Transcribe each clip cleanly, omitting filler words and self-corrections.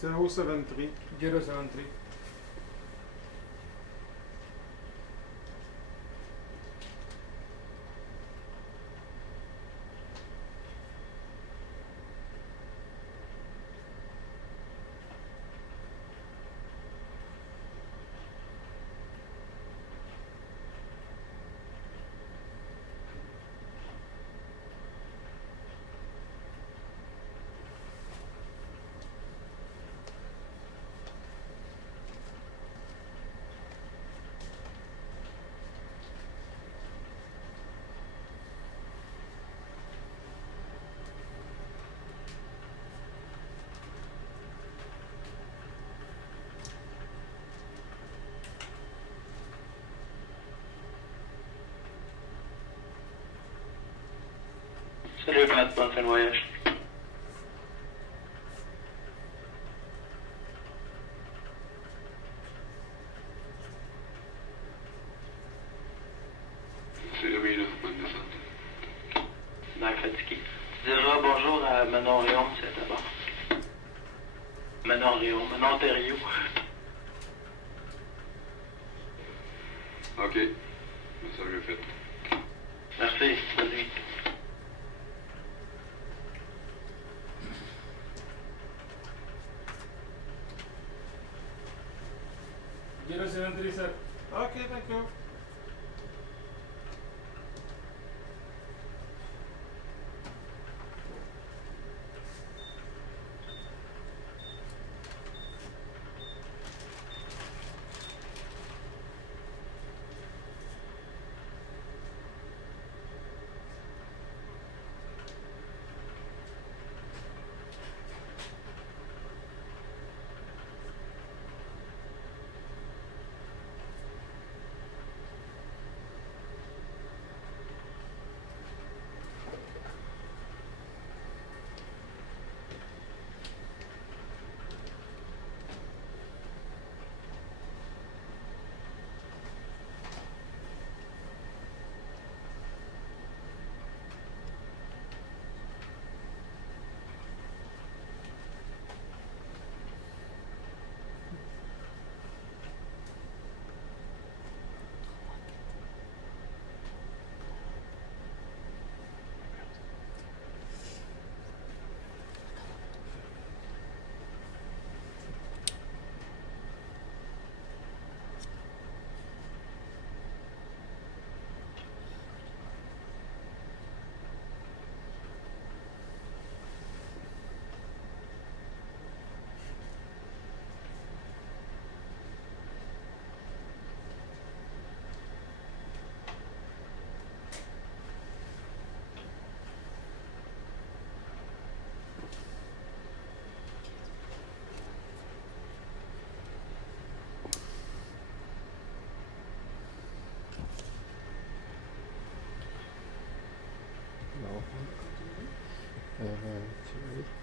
073. 073. Salut Pat, bonne fin de voyage. C'est oui, là, bonne descente. L'air fatigué. Tu diras bonjour à Manon Rion, c'est d'abord. Manon Rion, Manon Ontario. Ok, ça je l'ai fait. Merci, bonne nuit. Sir. Okay, thank you.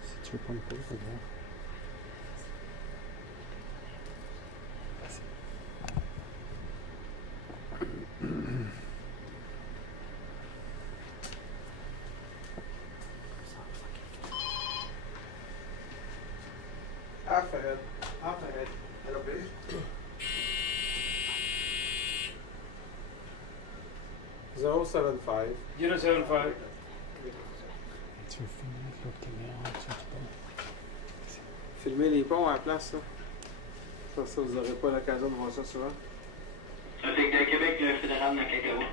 Si tu veux prendre une pause, on va. Half ahead. Half ahead. Hello, please. 075. 075. Tu veux filmer avec l'autre caméra, tu peux. Filmer les ponts à la place, ça. Ça, vous n'aurez pas l'occasion de voir ça souvent. Trafic de Québec fédéral Nakawa.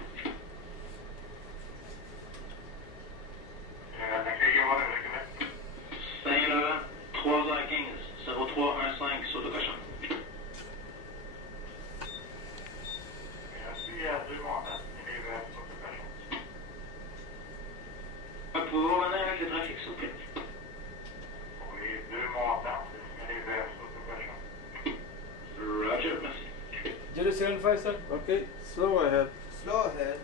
Saint-Laurent, 3h15, 0315, sur le cochon. Merci à deux montants. Et les verts sur le cochon. Pouvez-vous revenir avec le trafic, s'il vous plaît? Pour les deux montants, c'est les verts sur le cochon. Roger, merci. 075, sir. Okay, slow ahead. Slow ahead.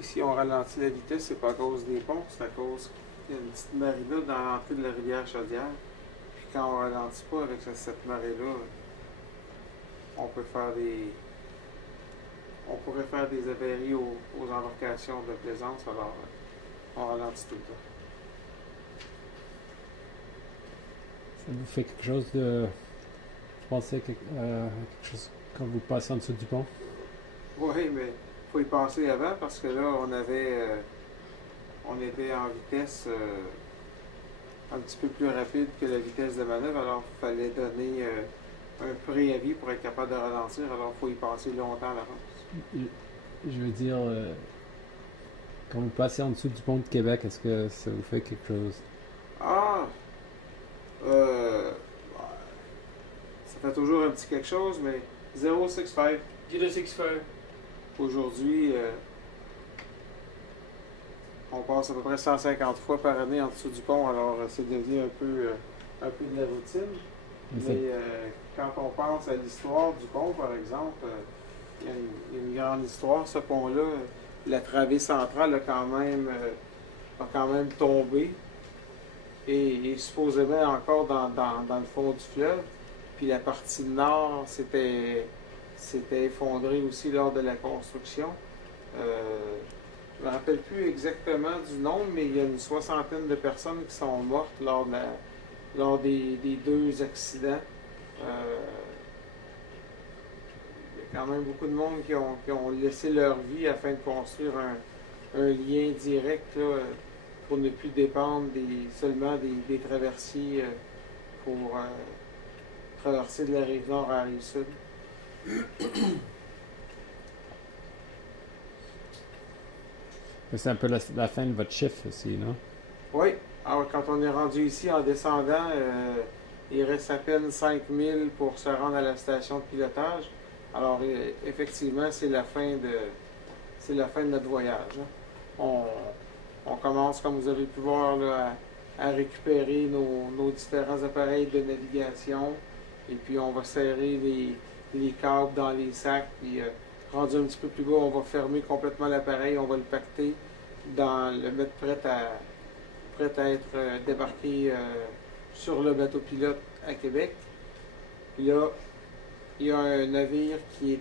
Ici, on ralentit la vitesse, c'est pas à cause des ponts, c'est à cause qu'il y a une petite marée là dans l'entrée de la rivière Chaudière. Puis quand on ralentit pas avec cette marée-là, on peut faire des. On pourrait faire des avaries aux embarcations de plaisance, alors on ralentit tout le temps. Ça vous fait quelque chose de... Vous pensez quelque chose quand vous passez en dessous du pont? Oui, mais faut y passer avant parce que là, on était en vitesse un petit peu plus rapide que la vitesse de manœuvre, alors il fallait donner un préavis pour être capable de ralentir, alors il faut y passer longtemps à l'avance. Je veux dire, quand vous passez en dessous du pont de Québec, est-ce que ça vous fait quelque chose? Ah! Ça fait toujours un petit quelque chose, mais 065. 065. Aujourd'hui, on passe à peu près 150 fois par année en dessous du pont, alors c'est devenu un peu de la routine. Mais quand on pense à l'histoire du pont, par exemple, il y a une grande histoire, ce pont-là. La travée centrale a quand même tombé et supposément encore dans le fond du fleuve. Puis la partie nord s'était effondrée aussi lors de la construction. Je ne me rappelle plus exactement du nombre, mais il y a une soixantaine de personnes qui sont mortes lors des deux accidents. Il y a quand même beaucoup de monde qui ont laissé leur vie afin de construire un lien direct là, pour ne plus dépendre seulement des traversiers pour traverser de la rive nord à la rive sud. C'est un peu la fin de votre chiffre aussi, non? Oui. Alors, quand on est rendu ici en descendant, il reste à peine 5000 pour se rendre à la station de pilotage. Alors, effectivement, c'est la fin de notre voyage. Hein. On commence, comme vous avez pu voir, là, à récupérer nos différents appareils de navigation. Et puis, on va serrer les câbles dans les sacs. Puis, rendu un petit peu plus bas, on va fermer complètement l'appareil. On va le pacter, le mettre prêt à être débarqué sur le bateau pilote à Québec. Puis là, il y a un navire qui est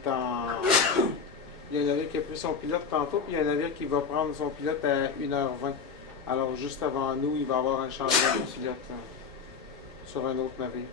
il y a un navire qui a pris son pilote tantôt, puis il y a un navire qui va prendre son pilote à 1h20. Alors, juste avant nous, il va y avoir un changement de pilote sur un autre navire.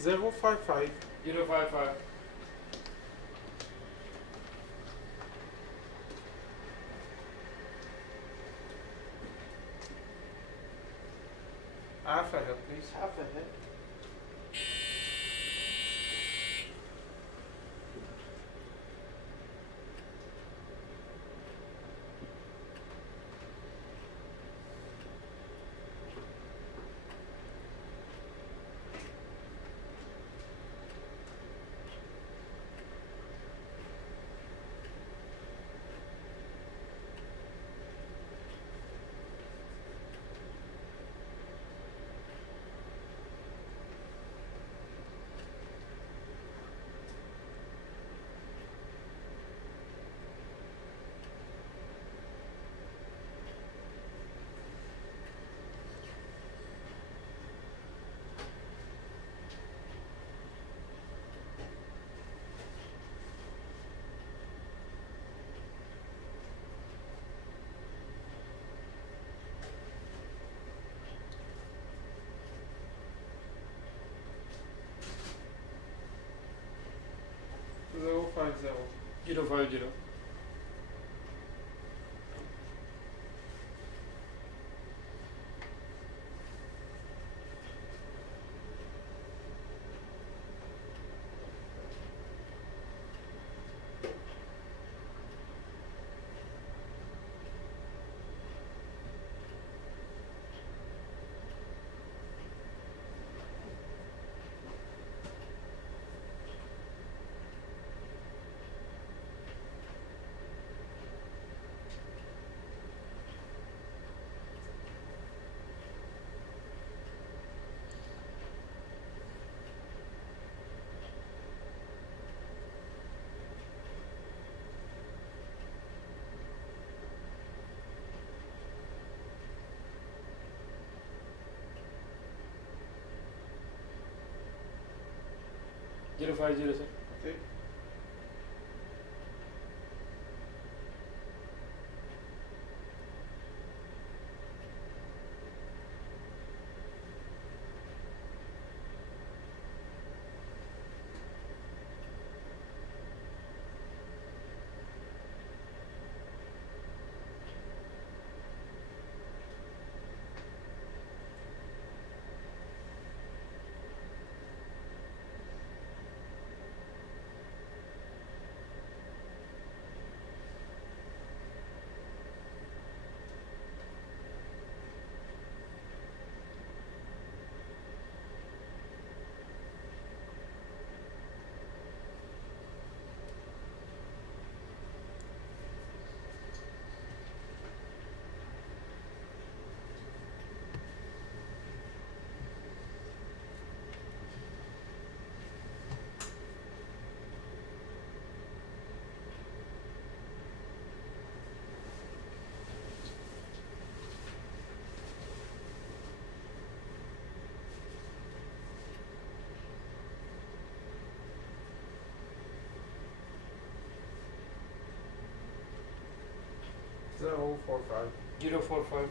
Zero 55. 055. Half ahead, please. Half ahead. Zero 50. 050. 0507. OK. Zero, 4, 5. 045.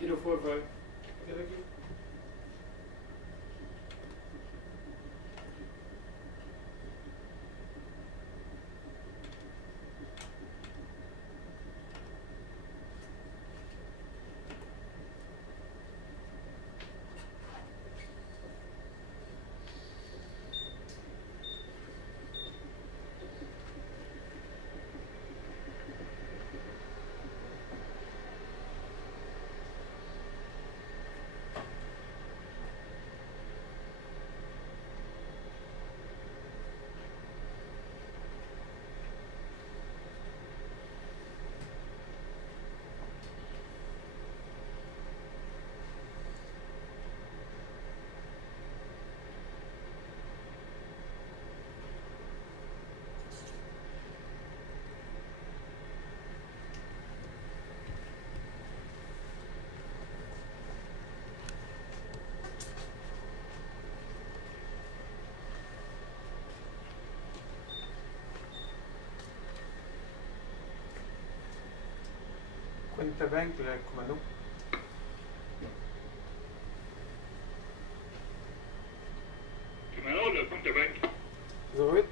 Zero 45. Quintabank, le commando. Commando, le compte de banque. 08.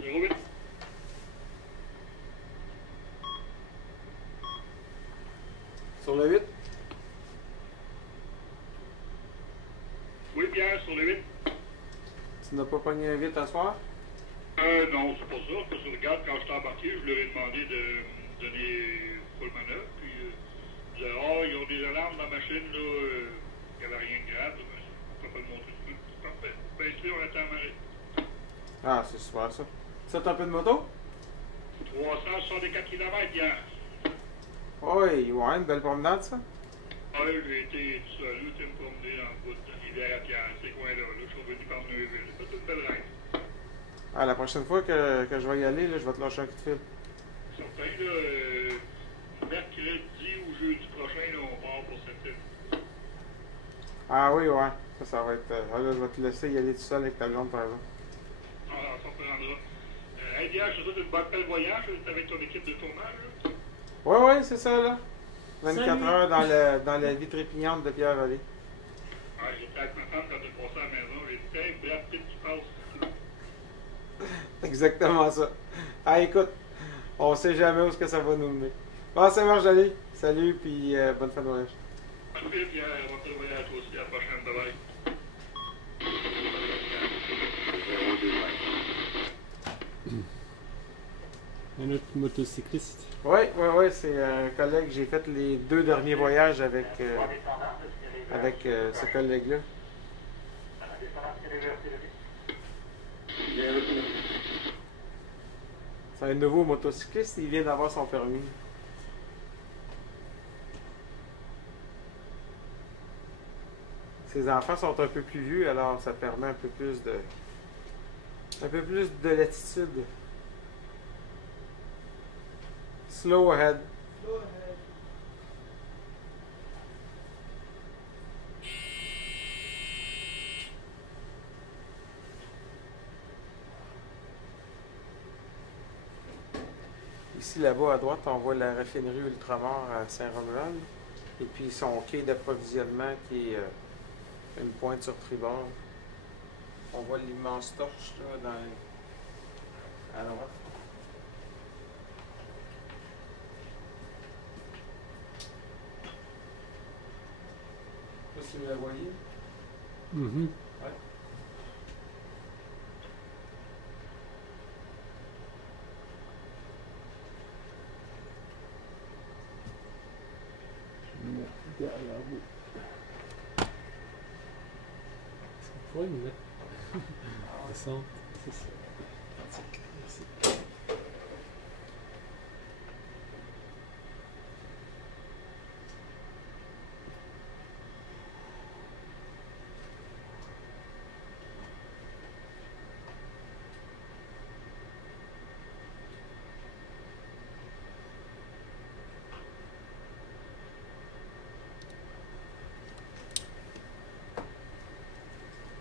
08. Sur le 8. Oui, Pierre, sur le 8. Tu n'as pas pogné un 8 à soir? Non, c'est pas ça. Parce que regarde, quand je suis embarqué, je leur ai demandé de me donner full manœuvre. Puis, ils disaient, ah, ils ont des alarmes dans la machine, là. Il n'y avait rien de grave. Mais je peux pas le montrer tout de suite. Parfait. Ben, ici, on attend à marrer. Ah, c'est super ça. Ça t'as un peu de moto? 364 km hier. Oui, ouais, une belle promenade ça. Ah, j'ai été tout seul, j'ai été me promener dans le bout de la rivière à Pierre, ces coins-là. Là. Je suis revenu par Neuville. C'est une belle règle. Ah, la prochaine fois que je vais y aller, là, je vais te lâcher un coup de fil. Certain, là, mercredi ou jeudi prochain, là, on part pour cette île. Ah oui, ouais. Ça va être. Ah, là, je vais te laisser y aller tout seul avec ta blonde, par exemple. Ah, ça prendra. Hey, Pierre, je te souhaite une bonne belle voyage. Tu avec ton équipe de tournage, là. Ouais, ouais, c'est ça, là. 24 Salut. heures dans la vie trépignante de Pierre Vallée. Ah, j'étais avec ma femme quand elle passait à la maison. J'ai dit, hey, Brad Pitt qui passe. Exactement ça. Ah, écoute, on sait jamais où est-ce que ça va nous mener. Ah, ça marche, allez. Salut, puis bonne fin de voyage. Parfait, Pierre. Bon voyage à toi aussi. À la prochaine. Bye bye. Un autre motocycliste. Oui, c'est un collègue. J'ai fait les 2 derniers voyages avec ce collègue-là. C'est un nouveau motocycliste, il vient d'avoir son permis. Ses enfants sont un peu plus vieux, alors ça permet un peu plus de latitude. Slow ahead. Ici, là-bas, à droite, on voit la raffinerie Ultramar à Saint-Romuald. Et puis son quai d'approvisionnement qui est une pointe sur tribord. On voit l'immense torche là, à droite. Je sais pas si vous la voyez. Mhm. Ouais. Derrière vous. Est-ce qu'on pourrait me mettre descendre? C'est ça. Merci.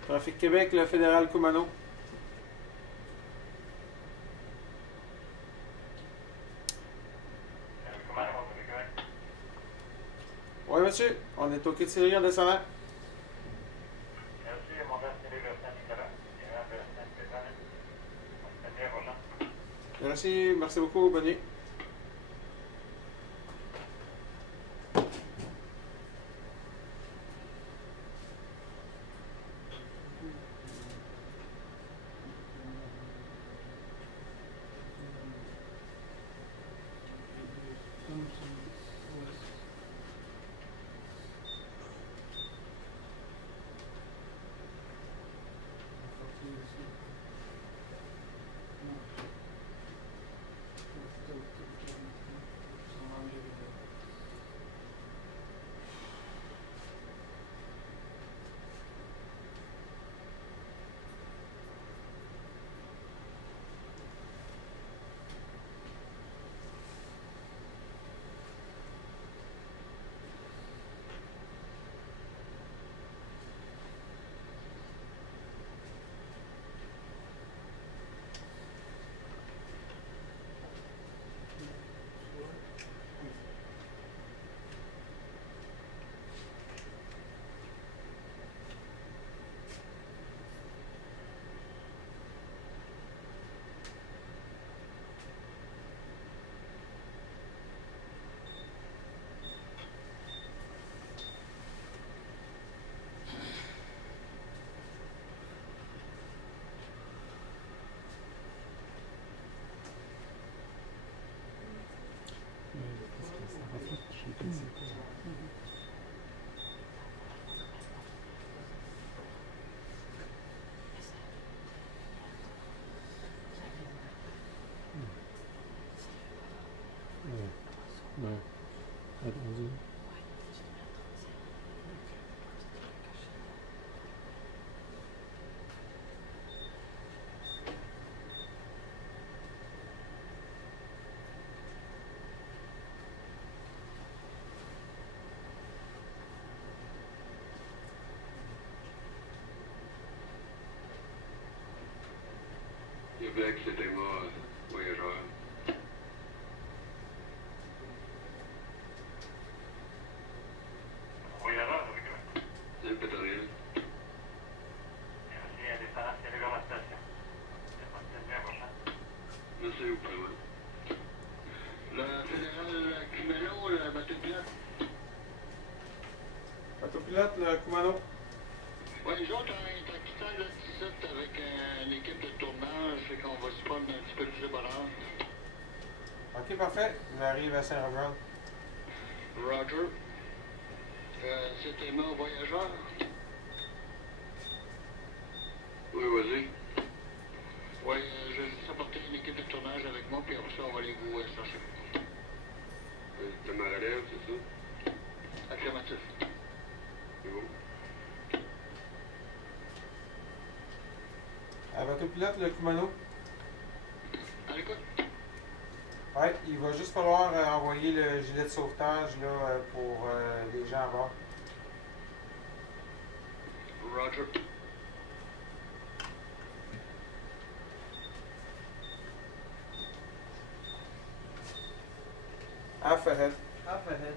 Trafic Québec, le fédéral Kumano. Oui, monsieur. On est au quai de Sillery en descendant. Merci, mon nom c'est Nicolas. Merci beaucoup, bonne nuit. Ouais. Allons-y. Québec, c'était moi, voyageur. Voyageur, Québec. C'est le pétrole. Merci, à descendant, c'est vers la station. C'est pas très bien, prochain. Merci beaucoup. La fédérale pilote, le Kumano. Oui, les autres, on est en quittant là, 17 avec une équipe de tournage, fait qu'on va se prendre un petit peu plus de bonheur. Ok, parfait. On arrive à Saint-Romuald. Roger. C'était mon voyageur. Oui, vas-y. Oui, je vais juste apporter une équipe de tournage avec moi, puis après ça, on va aller vous chercher. T'as ma relève, c'est ça? Affirmatif. C'est bon. Bateau pilote, le Kumano. À l'écoute. Ouais, il va juste falloir envoyer le gilet de sauvetage là, pour les gens à bord. Roger. Half ahead. Half ahead.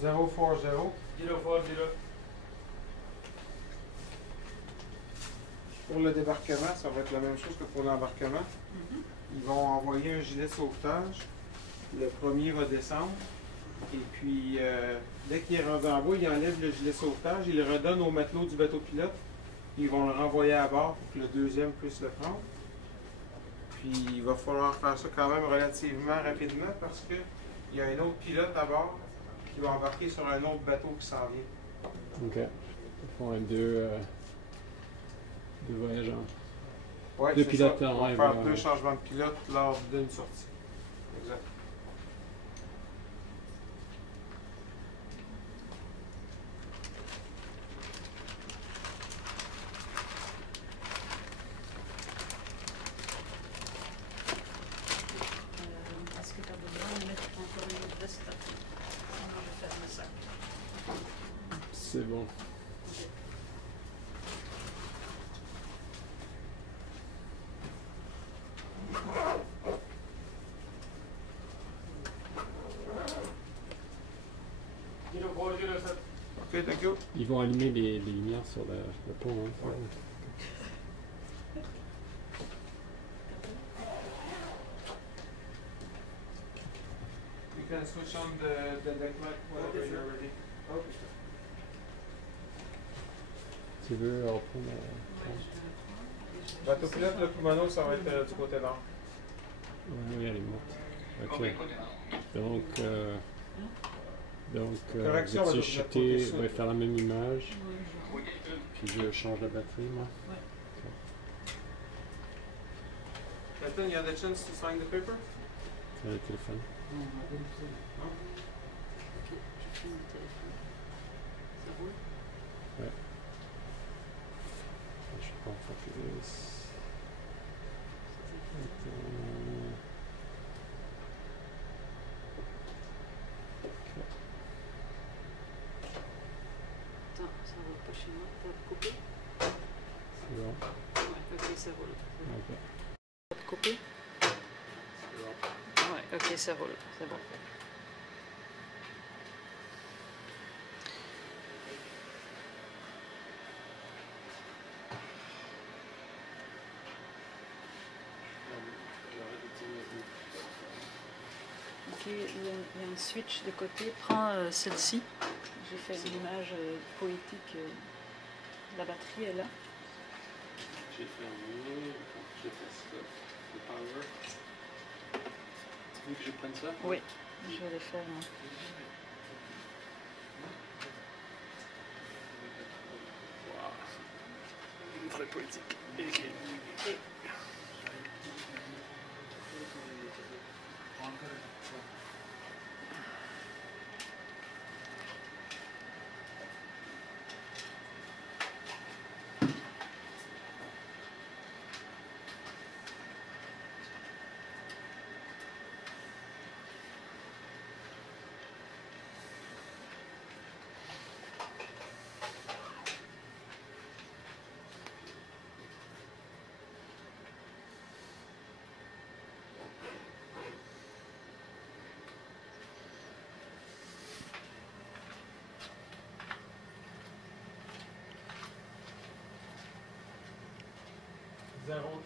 Zero 040. 040. Pour le débarquement, ça va être la même chose que pour l'embarquement. Ils vont envoyer un gilet de sauvetage. Le premier va descendre. Et puis, dès qu'il est rendu en bas, il enlève le gilet de sauvetage. Il le redonne au matelot du bateau pilote. Ils vont le renvoyer à bord pour que le deuxième puisse le prendre. Puis, il va falloir faire ça quand même relativement rapidement parce qu'il y a un autre pilote à bord qui va embarquer sur un autre bateau qui s'en vient. Ok. Ils font deux voyageurs. Ouais, Deux c'est pilotes ça. en On va rêve, faire deux changements de pilote lors d'une sortie. Exact. Est-ce que tu as besoin de mettre encore une autre veste? Sinon, je ferme le sac. C'est bon. Ok, thank you. Ils vont allumer les lumières sur le pont. Hein, ça. Ouais. You can switch on the deck light whenever you're ready. Okay. Tu veux reprendre Ouais, je vais le prendre. Et je vais Bateau juste pilote, le ça. Kumano, ça va être du côté nord. Oui, elle est morte. Ok. Donc, Correction, vais-tu bateau pilote, chuter, côté je sud. vais faire la même image, Ouais, je vais. puis je change la batterie, moi. Captain, you had a chance to sign the paper? Le téléphone. Non? Ok, je fais mon téléphone. Ça roule? Je prends focus. Attends, ça roule pas chez moi. T'as coupé? C'est bon. Ouais, ok, ça roule. Ok. T'as coupé? C'est bon. Ouais, ok, ça roule. C'est bon. Ok, il y a un switch de côté. Prends celle-ci. J'ai fait une image poétique. La batterie est là. J'ai fermé, j'ai fait ça. Le power. Tu veux que je prenne ça? Oui, je vais les faire. Hein. Wow. Très poétique. Ok. 0,3.